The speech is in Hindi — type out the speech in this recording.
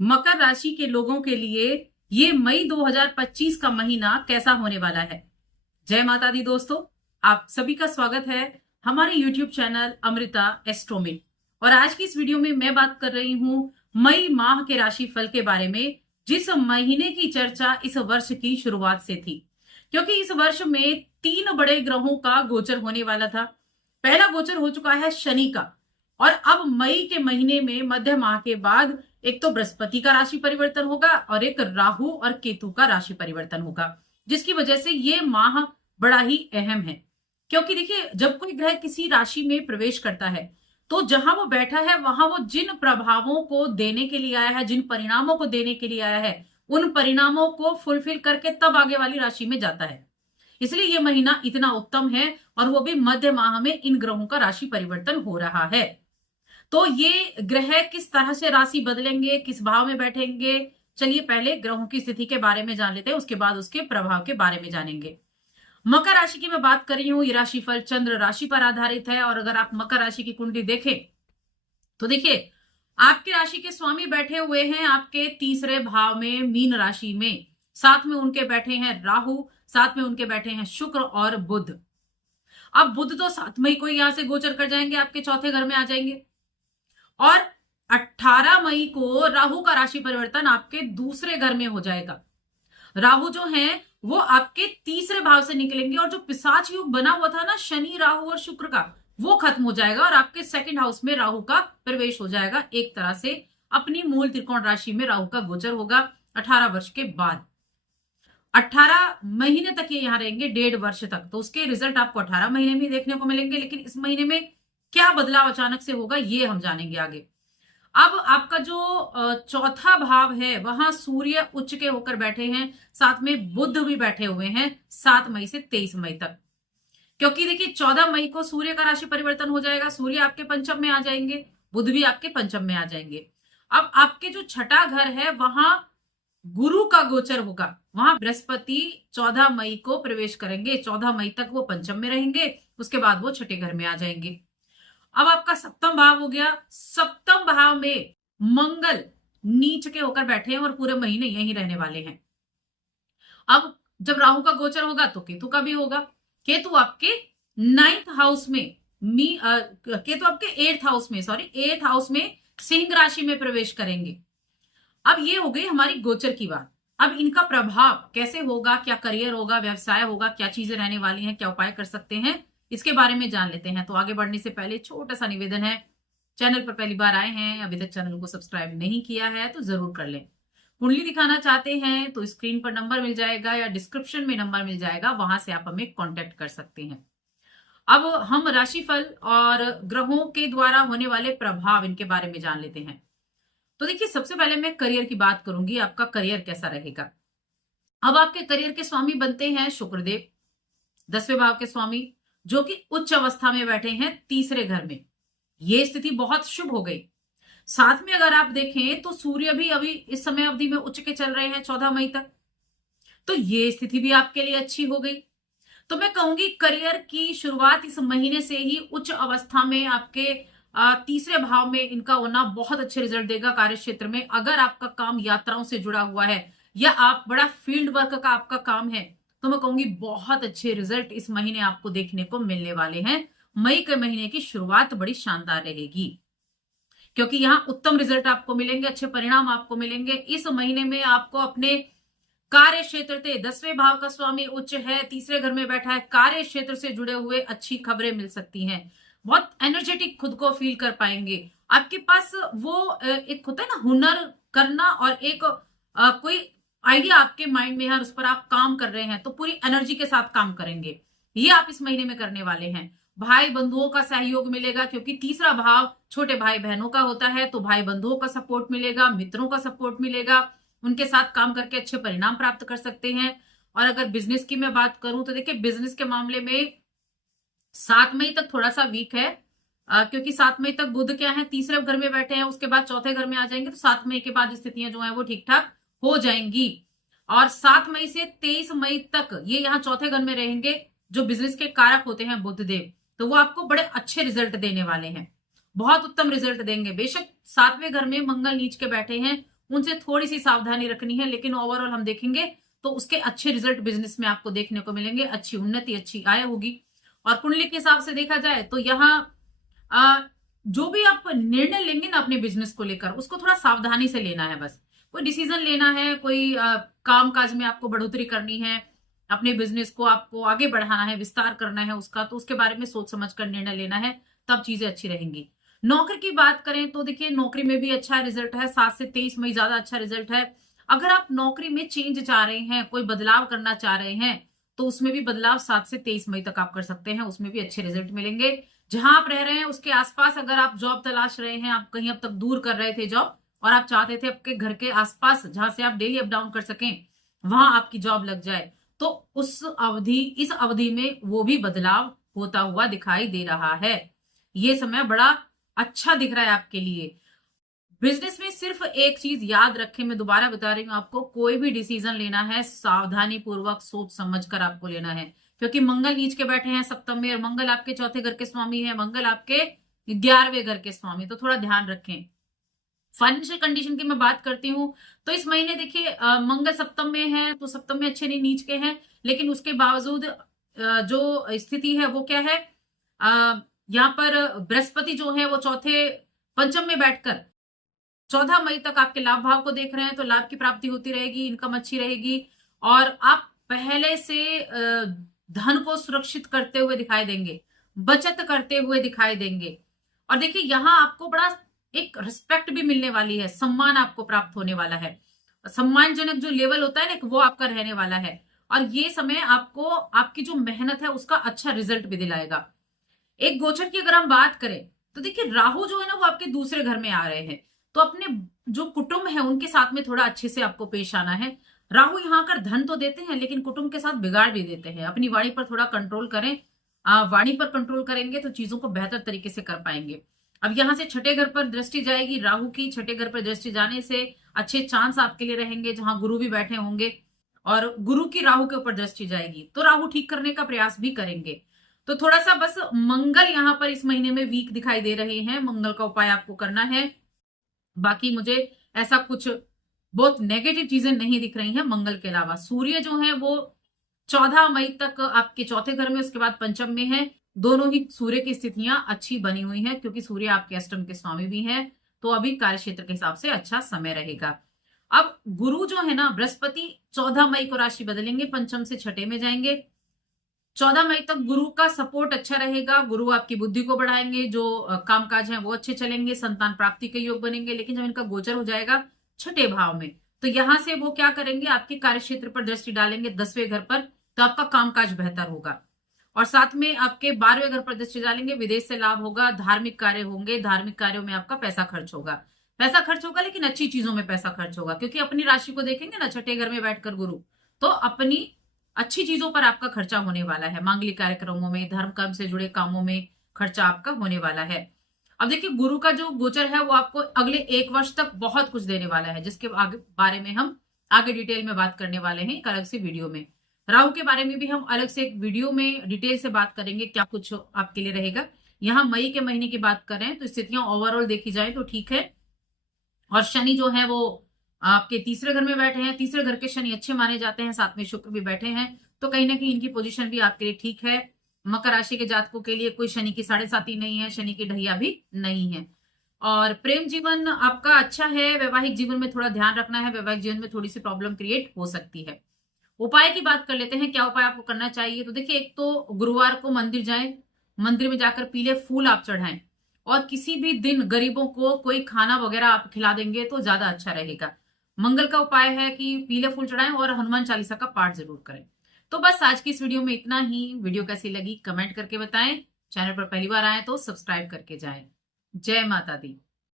मकर राशि के लोगों के लिए ये मई 2025 का महीना कैसा होने वाला है। जय माता दी दोस्तों, आप सभी का स्वागत है हमारे YouTube चैनल अमृता एस्ट्रो में। और आज की इस वीडियो में मैं बात कर रही हूं मई माह के राशि फल के बारे में, जिस महीने की चर्चा इस वर्ष की शुरुआत से थी। क्योंकि इस वर्ष में 3 बड़े ग्रहों का गोचर होने वाला था। पहला गोचर हो चुका है शनि का, और अब मई के महीने में मध्य माह के बाद एक तो बृहस्पति का राशि परिवर्तन होगा और एक राहु और केतु का राशि परिवर्तन होगा, जिसकी वजह से ये माह बड़ा ही अहम है। क्योंकि देखिए, जब कोई ग्रह किसी राशि में प्रवेश करता है तो जहां वो बैठा है वहां वो जिन प्रभावों को देने के लिए आया है, जिन परिणामों को देने के लिए आया है, उन परिणामों को फुलफिल करके तब आगे वाली राशि में जाता है। इसलिए ये महीना इतना उत्तम है, और वो भी मध्य माह में इन ग्रहों का राशि परिवर्तन हो रहा है। तो ये ग्रह किस तरह से राशि बदलेंगे, किस भाव में बैठेंगे, चलिए पहले ग्रहों की स्थिति के बारे में जान लेते हैं, उसके बाद उसके प्रभाव के बारे में जानेंगे। मकर राशि की मैं बात कर रही हूं। ये राशिफल चंद्र राशि पर आधारित है, और अगर आप मकर राशि की कुंडली देखें तो देखिए, आपकी राशि के स्वामी बैठे हुए हैं आपके तीसरे भाव में, मीन राशि में। साथ में उनके बैठे हैं राहु, साथ में उनके बैठे हैं शुक्र और बुध। अब बुध तो 7 मई को यहां से गोचर कर जाएंगे, आपके चौथे घर में आ जाएंगे। और 18 मई को राहु का राशि परिवर्तन आपके दूसरे घर में हो जाएगा। राहु जो है वो आपके तीसरे भाव से निकलेंगे, और जो पिशाच योग बना हुआ था ना शनि राहु और शुक्र का, वो खत्म हो जाएगा, और आपके सेकंड हाउस में राहु का प्रवेश हो जाएगा। एक तरह से अपनी मूल त्रिकोण राशि में राहु का गोचर होगा 18 वर्ष के बाद। 18 महीने तक ये यहां रहेंगे, 1.5 वर्ष तक। तो उसके रिजल्ट आपको 18 महीने में देखने को मिलेंगे। लेकिन इस महीने में क्या बदलाव अचानक से होगा, ये हम जानेंगे आगे। अब आपका जो चौथा भाव है वहां सूर्य उच्च के होकर बैठे हैं, साथ में बुध भी बैठे हुए हैं 7 मई से 23 मई तक। क्योंकि देखिए, 14 मई को सूर्य का राशि परिवर्तन हो जाएगा, सूर्य आपके पंचम में आ जाएंगे, बुध भी आपके पंचम में आ जाएंगे। अब आपके जो छठा घर है वहां गुरु का गोचर होगा, वहां बृहस्पति 14 मई को प्रवेश करेंगे। 14 मई तक वो पंचम में रहेंगे, उसके बाद वो छठे घर में आ जाएंगे। अब आपका सप्तम भाव हो गया। सप्तम भाव में मंगल नीच के होकर बैठे हैं और पूरे महीने यहीं रहने वाले हैं। अब जब राहु का गोचर होगा तो केतु का भी होगा। केतु आपके 9th हाउस में, केतु आपके 8th हाउस में सिंह राशि में प्रवेश करेंगे। अब ये हो गई हमारी गोचर की बात। अब इनका प्रभाव कैसे होगा, क्या करियर होगा, व्यवसाय होगा, क्या चीजें रहने वाली हैं, क्या उपाय कर सकते हैं, इसके बारे में जान लेते हैं। तो आगे बढ़ने से पहले छोटा सा निवेदन है, चैनल पर पहली बार आए हैं, अभी तक चैनल को सब्सक्राइब नहीं किया है तो जरूर कर लें। कुंडली दिखाना चाहते हैं तो स्क्रीन पर नंबर मिल जाएगा या डिस्क्रिप्शन में नंबर मिल जाएगा, वहां से आप हमें कॉन्टेक्ट कर सकते हैं। अब हम राशिफल और ग्रहों के द्वारा होने वाले प्रभाव, इनके बारे में जान लेते हैं। तो देखिए, सबसे पहले मैं करियर की बात करूंगी, आपका करियर कैसा रहेगा। अब आपके करियर के स्वामी बनते हैं शुक्रदेव, 10वें भाव के स्वामी, जो कि उच्च अवस्था में बैठे हैं तीसरे घर में। ये स्थिति बहुत शुभ हो गई। साथ में अगर आप देखें तो सूर्य भी अभी इस समय अवधि में उच्च के चल रहे हैं 14 मई तक, तो ये स्थिति भी आपके लिए अच्छी हो गई। तो मैं कहूंगी करियर की शुरुआत इस महीने से ही उच्च अवस्था में आपके तीसरे भाव में इनका होना बहुत अच्छे रिजल्ट देगा कार्य क्षेत्र में। अगर आपका काम यात्राओं से जुड़ा हुआ है या आप बड़ा फील्ड वर्क का आपका काम है, तो मैं कहूंगी बहुत अच्छे रिजल्ट इस महीने आपको देखने को मिलने वाले हैं। मई के महीने की शुरुआत बड़ी शानदार रहेगी, क्योंकि यहां उत्तम रिजल्ट आपको मिलेंगे, अच्छे परिणाम आपको मिलेंगे। इस महीने में आपको अपने कार्य क्षेत्र से, 10वें भाव का स्वामी उच्च है, तीसरे घर में बैठा है, कार्य क्षेत्र से जुड़े हुए अच्छी खबरें मिल सकती हैं। बहुत एनर्जेटिक खुद को फील कर पाएंगे। आपके पास वो एक होता है ना हुनर करना, और एक कोई आइडिया आपके माइंड में है, उस पर आप काम कर रहे हैं, तो पूरी एनर्जी के साथ काम करेंगे। ये आप इस महीने में करने वाले हैं। भाई बंधुओं का सहयोग मिलेगा, क्योंकि तीसरा भाव छोटे भाई बहनों का होता है, तो भाई बंधुओं का सपोर्ट मिलेगा, मित्रों का सपोर्ट मिलेगा, उनके साथ काम करके अच्छे परिणाम प्राप्त कर सकते हैं। और अगर बिजनेस की मैं बात करूं तो देखिए, बिजनेस के मामले में 7 मई तक थोड़ा सा वीक है, क्योंकि 7 मई तक बुध क्या है, तीसरे घर में बैठे हैं, उसके बाद चौथे घर में आ जाएंगे। तो 7 मई के बाद स्थितियां जो है वो ठीक ठाक हो जाएंगी। और 7 मई से 23 मई तक ये यहाँ चौथे घर में रहेंगे, जो बिजनेस के कारक होते हैं बुध देव, तो वो आपको बड़े अच्छे रिजल्ट देने वाले हैं, बहुत उत्तम रिजल्ट देंगे। बेशक 7वें घर में मंगल नीच के बैठे हैं, उनसे थोड़ी सी सावधानी रखनी है, लेकिन ओवरऑल हम देखेंगे तो उसके अच्छे रिजल्ट बिजनेस में आपको देखने को मिलेंगे, अच्छी उन्नति, अच्छी आय होगी। और कुंडली के हिसाब से देखा जाए तो यहाँ जो भी आप निर्णय लेंगे ना अपने बिजनेस को लेकर, उसको थोड़ा सावधानी से लेना है। बस कोई डिसीजन लेना है, कोई काम काज में आपको बढ़ोतरी करनी है, अपने बिजनेस को आपको आगे बढ़ाना है, विस्तार करना है उसका, तो उसके बारे में सोच समझ कर निर्णय लेना है, तब चीजें अच्छी रहेंगी। नौकरी की बात करें तो देखिए नौकरी में भी अच्छा रिजल्ट है, 7 से 23 मई ज्यादा अच्छा रिजल्ट है। अगर आप नौकरी में चेंज चाह रहे हैं, कोई बदलाव करना चाह रहे हैं, तो उसमें भी बदलाव 7 से 23 मई तक आप कर सकते हैं, उसमें भी अच्छे रिजल्ट मिलेंगे। जहां आप रह रहे हैं उसके आसपास अगर आप जॉब तलाश रहे हैं, आप कहीं अब तक दूर कर रहे थे जॉब और आप चाहते थे आपके घर के आसपास जहां से आप डेली अप डाउन कर सकें वहां आपकी जॉब लग जाए, तो इस अवधि में वो भी बदलाव होता हुआ दिखाई दे रहा है। ये समय बड़ा अच्छा दिख रहा है आपके लिए। बिजनेस में सिर्फ एक चीज याद रखें, मैं दोबारा बता रही हूं आपको, कोई भी डिसीजन लेना है सावधानी पूर्वक सोच समझ कर आपको लेना है, क्योंकि मंगल नीच के बैठे हैं सप्तम में और मंगल आपके चौथे घर के स्वामी है, मंगल आपके 11वें घर के स्वामी, तो थोड़ा ध्यान रखें। फाइनेंशियल कंडीशन की मैं बात करती हूँ तो इस महीने देखिए मंगल सप्तम में है, तो सप्तम में अच्छे नहीं नीच के हैं, लेकिन उसके बावजूद जो स्थिति है वो क्या है, यहाँ पर बृहस्पति जो है वो चौथे पंचम में बैठकर 14 मई तक आपके लाभ भाव को देख रहे हैं, तो लाभ की प्राप्ति होती रहेगी, इनकम अच्छी रहेगी और आप पहले से धन को सुरक्षित करते हुए दिखाई देंगे, बचत करते हुए दिखाई देंगे। और देखिए यहाँ आपको बड़ा एक रिस्पेक्ट भी मिलने वाली है, सम्मान आपको प्राप्त होने वाला है, सम्मानजनक जो लेवल होता है ना वो आपका रहने वाला है। और ये समय आपको आपकी जो मेहनत है उसका अच्छा रिजल्ट भी दिलाएगा। एक गोचर की अगर हम बात करें तो देखिए राहु जो है ना वो आपके दूसरे घर में आ रहे हैं, तो अपने जो कुटुंब है उनके साथ में थोड़ा अच्छे से आपको पेश आना है। राहु यहाँ कर धन तो देते हैं लेकिन कुटुंब के साथ बिगाड़ भी देते हैं। अपनी वाणी पर थोड़ा कंट्रोल करें, वाणी पर कंट्रोल करेंगे तो चीजों को बेहतर तरीके से कर पाएंगे। अब यहाँ से छठे घर पर दृष्टि जाएगी राहु की, छठे घर पर दृष्टि जाने से अच्छे चांस आपके लिए रहेंगे, जहां गुरु भी बैठे होंगे और गुरु की राहु के ऊपर दृष्टि जाएगी तो राहु ठीक करने का प्रयास भी करेंगे। तो थोड़ा सा बस मंगल यहाँ पर इस महीने में वीक दिखाई दे रहे हैं, मंगल का उपाय आपको करना है। बाकी मुझे ऐसा कुछ बहुत नेगेटिव चीजें नहीं दिख रही हैं मंगल के अलावा। सूर्य जो है वो 14 मई तक आपके चौथे घर में, उसके बाद पंचम में है। दोनों ही सूर्य की स्थितियां अच्छी बनी हुई हैं क्योंकि सूर्य आपके अष्टम के स्वामी भी हैं, तो अभी कार्य क्षेत्र के हिसाब से अच्छा समय रहेगा। अब गुरु जो है ना बृहस्पति 14 मई को राशि बदलेंगे, पंचम से छठे में जाएंगे। 14 मई तक गुरु का सपोर्ट अच्छा रहेगा, गुरु आपकी बुद्धि को बढ़ाएंगे, जो कामकाज है वो अच्छे चलेंगे, संतान प्राप्ति के योग बनेंगे। लेकिन जब इनका गोचर हो जाएगा छठे भाव में तो यहां से वो क्या करेंगे, आपके कार्य क्षेत्र पर दृष्टि डालेंगे 10वें घर पर, तो आपका कामकाज बेहतर होगा। और साथ में आपके 12वें घर पर दृष्टि डालेंगे, विदेश से लाभ होगा, धार्मिक कार्य होंगे, धार्मिक कार्यों में आपका पैसा खर्च होगा। पैसा खर्च होगा लेकिन अच्छी चीजों में पैसा खर्च होगा, क्योंकि अपनी राशि को देखेंगे ना छठे घर में बैठकर गुरु, तो अपनी अच्छी चीजों पर आपका खर्चा होने वाला है। मांगलिक कार्यक्रमों में, धर्म कर्म से जुड़े कामों में खर्चा आपका होने वाला है। अब देखिए गुरु का जो गोचर है वो आपको अगले 1 वर्ष तक बहुत कुछ देने वाला है, जिसके बारे में हम आगे डिटेल में बात करने वाले हैं एक अलग से वीडियो में। राहु के बारे में भी हम अलग से एक वीडियो में डिटेल से बात करेंगे, क्या कुछ आपके लिए रहेगा। यहाँ मई के महीने की बात करें तो स्थितियां ओवरऑल देखी जाए तो ठीक है। और शनि जो है वो आपके तीसरे घर में बैठे हैं, तीसरे घर के शनि अच्छे माने जाते हैं, साथ में शुक्र भी बैठे हैं, तो कहीं ना कहीं इनकी पोजीशन भी आपके लिए ठीक है। मकर राशि के जातकों के लिए कोई शनि की 7.5 नहीं है, शनि की ढैया भी नहीं है। और प्रेम जीवन आपका अच्छा है, वैवाहिक जीवन में थोड़ा ध्यान रखना है, वैवाहिक जीवन में थोड़ी सी प्रॉब्लम क्रिएट हो सकती है। उपाय की बात कर लेते हैं, क्या उपाय आपको करना चाहिए। तो देखिए एक तो गुरुवार को मंदिर जाएं, मंदिर में जाकर पीले फूल आप चढ़ाएं, और किसी भी दिन गरीबों को कोई खाना वगैरह आप खिला देंगे तो ज्यादा अच्छा रहेगा। मंगल का उपाय है कि पीले फूल चढ़ाएं और हनुमान चालीसा का पाठ जरूर करें। तो बस आज की इस वीडियो में इतना ही। वीडियो कैसी लगी कमेंट करके बताएं, चैनल पर पहली बार आए तो सब्सक्राइब करके जाएं। जय माता दी।